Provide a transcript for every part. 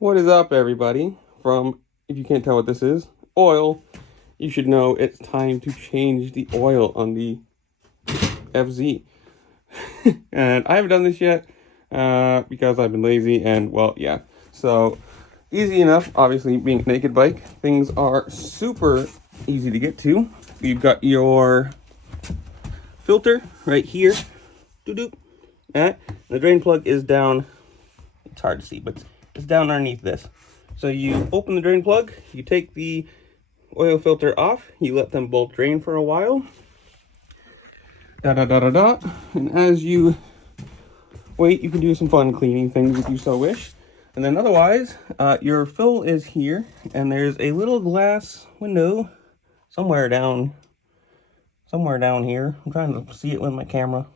What is up, everybody? If you can't tell what this is, oil, you should know it's time to change the oil on the FZ. And I haven't done this yet because I've been lazy and, well, yeah. So, easy enough, obviously, being a naked bike. Things are super easy to get to. You've got your filter right here. Doo-doo. The drain plug is down. It's hard to see, but it's down underneath this. So you open the drain plug, you take the oil filter off, you let them both drain for a while. And as you wait, you can do some fun cleaning things if you so wish. And then otherwise, your fill is here, and there's a little glass window somewhere down here. I'm trying to see it with my camera.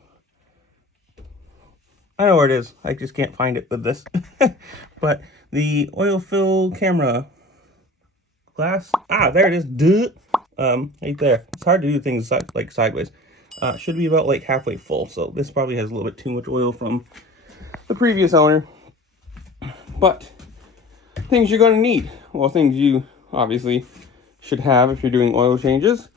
I know where it is. I just can't find it with this. But the oil fill camera glass. There it is. Duh. Right there. It's hard to do things like sideways. Should be about like halfway full. So this probably has a little bit too much oil from the previous owner. But things you're going to need. Well, things you obviously should have if you're doing oil changes.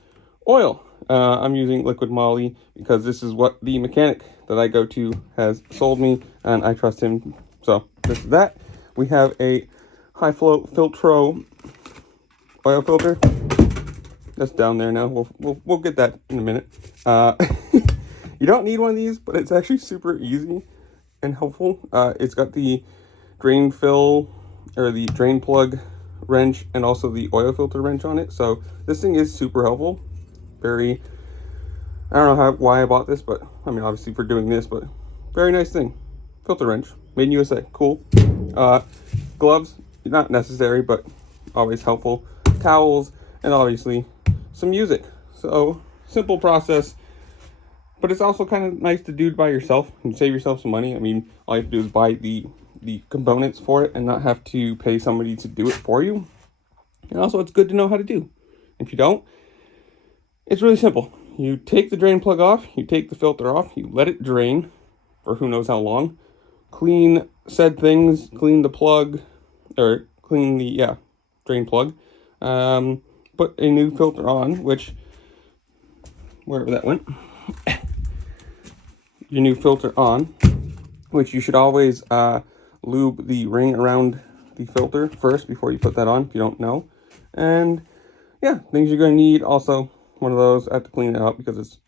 Oil. I'm using liquid moly because this is what the mechanic that I go to has sold me, and I trust him. So this is that. We have a high flow Filtro oil filter. That's down there now. We'll get that in a minute. You don't need one of these, but it's actually super easy and helpful. It's got the drain fill or the drain plug wrench and also the oil filter wrench on it. So this thing is super helpful. I don't know why I bought this, but I mean, obviously for doing this, but very nice thing. Filter wrench, made in USA, cool. Gloves, not necessary, but always helpful. Towels, and obviously some music. So simple process, but it's also kind of nice to do it by yourself and save yourself some money. I mean, all you have to do is buy the components for it and not have to pay somebody to do it for you. And also, it's good to know how to do. If you don't, it's really simple. You take the drain plug off, you take the filter off, you let it drain for who knows how long. Clean said things, clean the plug, or clean the, drain plug. Put a new filter on, which, wherever that went. Your new filter on, which you should always lube the ring around the filter first before you put that on, if you don't know. And yeah, things you're going to need also. One of those, I have to clean it out because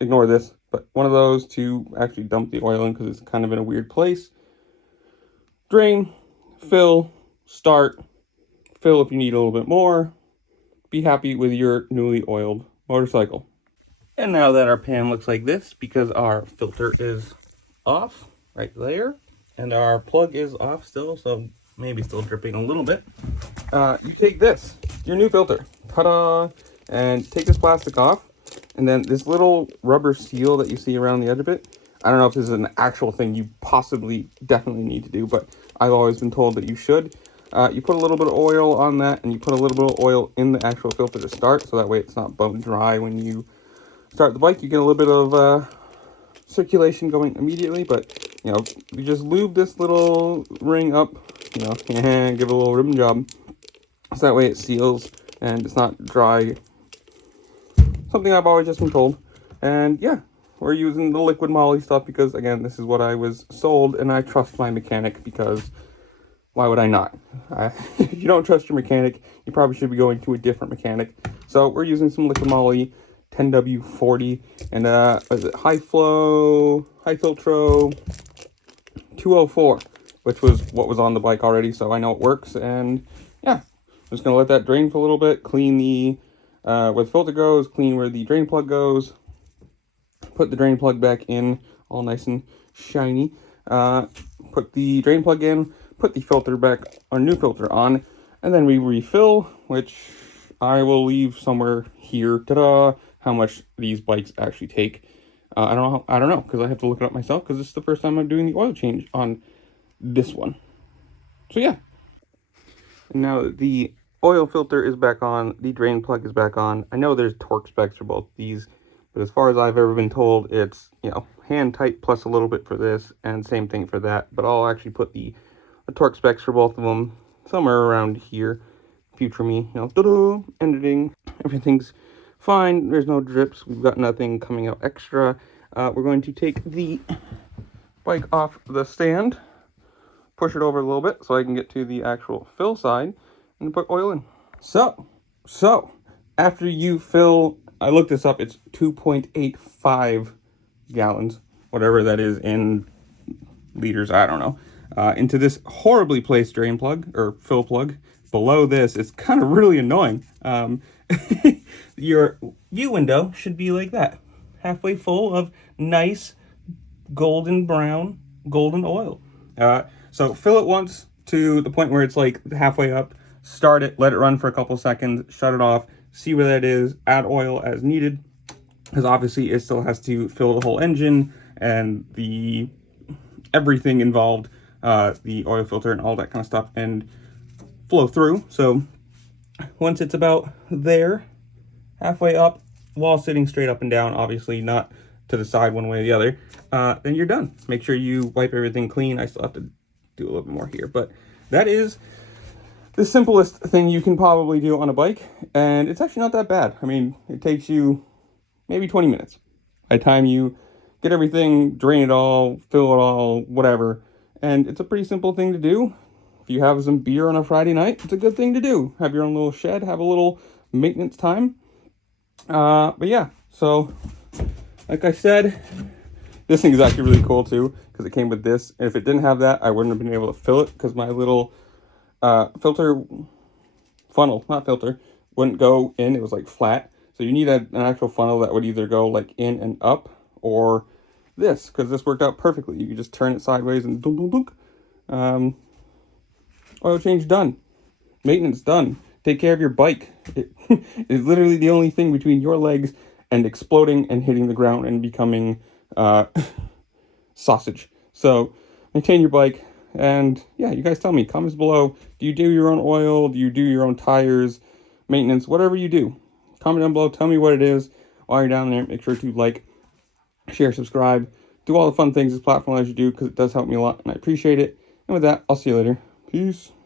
ignore this, but one of those to actually dump the oil in because it's kind of in a weird place. Drain, fill, start, fill if you need a little bit more. Be happy with your newly oiled motorcycle. And now that our pan looks like this, because our filter is off right there, and our plug is off still, so maybe still dripping a little bit, you take this, your new filter, ta-da! And take this plastic off, and then this little rubber seal that you see around the edge of it, I don't know if this is an actual thing you definitely need to do, but I've always been told that you should. You put a little bit of oil on that, and you put a little bit of oil in the actual filter to start, so that way it's not bone dry when you start the bike. You get a little bit of circulation going immediately, but, you just lube this little ring up, give it a little ribbon job, so that way it seals and it's not dry. Something I've always just been told. And yeah, we're using the liquid moly stuff because, again, this is what I was sold, and I trust my mechanic because why would I not? If you don't trust your mechanic, you probably should be going to a different mechanic. So we're using some liquid moly 10W40 and is it high filtro 204, which was what was on the bike already, so I know it works. And yeah, I'm just gonna let that drain for a little bit, clean the where the filter goes, clean where the drain plug goes, put the drain plug back in, all nice and shiny, put the drain plug in, put the filter back, our new filter on, and then we refill, which I will leave somewhere here, ta-da, how much these bikes actually take. I don't know, because I have to look it up myself, because this is the first time I'm doing the oil change on this one. So yeah. And now the oil filter is back on, the drain plug is back on. I know there's torque specs for both these, but as far as I've ever been told, it's, hand tight plus a little bit for this, and same thing for that. But I'll actually put the torque specs for both of them somewhere around here. Future me, you know, editing, everything's fine. There's no drips. We've got nothing coming out extra. We're going to take the bike off the stand, push it over a little bit so I can get to the actual fill side, and put oil in. So after you fill, I looked this up, it's 2.85 gallons, whatever that is in liters, I don't know, into this horribly placed drain plug or fill plug. Below this, it's kind of really annoying. Your view window should be like that, halfway full of nice golden brown golden oil. So fill it once to the point where it's like halfway up, start it, let it run for a couple seconds, shut it off, see where that is, add oil as needed, because obviously it still has to fill the whole engine and the everything involved, the oil filter and all that kind of stuff, and flow through. So once it's about there, halfway up, while sitting straight up and down, obviously not to the side one way or the other, then you're done. Make sure you wipe everything clean. I still have to do a little bit more here, but that is the simplest thing you can probably do on a bike, and it's actually not that bad. I mean, it takes you maybe 20 minutes. By the time you get everything, drain it all, fill it all, whatever, and it's a pretty simple thing to do. If you have some beer on a Friday night, it's a good thing to do. Have your own little shed, have a little maintenance time. But yeah, so like I said, this thing is actually really cool too, because it came with this. And if it didn't have that, I wouldn't have been able to fill it, because my little filter funnel, not filter, wouldn't go in. It was like flat. So you need an actual funnel that would either go like in and up, or this, because this worked out perfectly. You could just turn it sideways and dunk, dunk, dunk. Oil change done. Maintenance done. Take care of your bike. It is literally the only thing between your legs and exploding and hitting the ground and becoming sausage. So maintain your bike. And yeah, you guys tell me, comments below, do you do your own oil? Do you do your own tires, maintenance, whatever you do? Comment down below, tell me what it is. While you're down there, make sure to like, share, subscribe, do all the fun things this platform allows you to do, because it does help me a lot and I appreciate it. And with that, I'll see you later. Peace.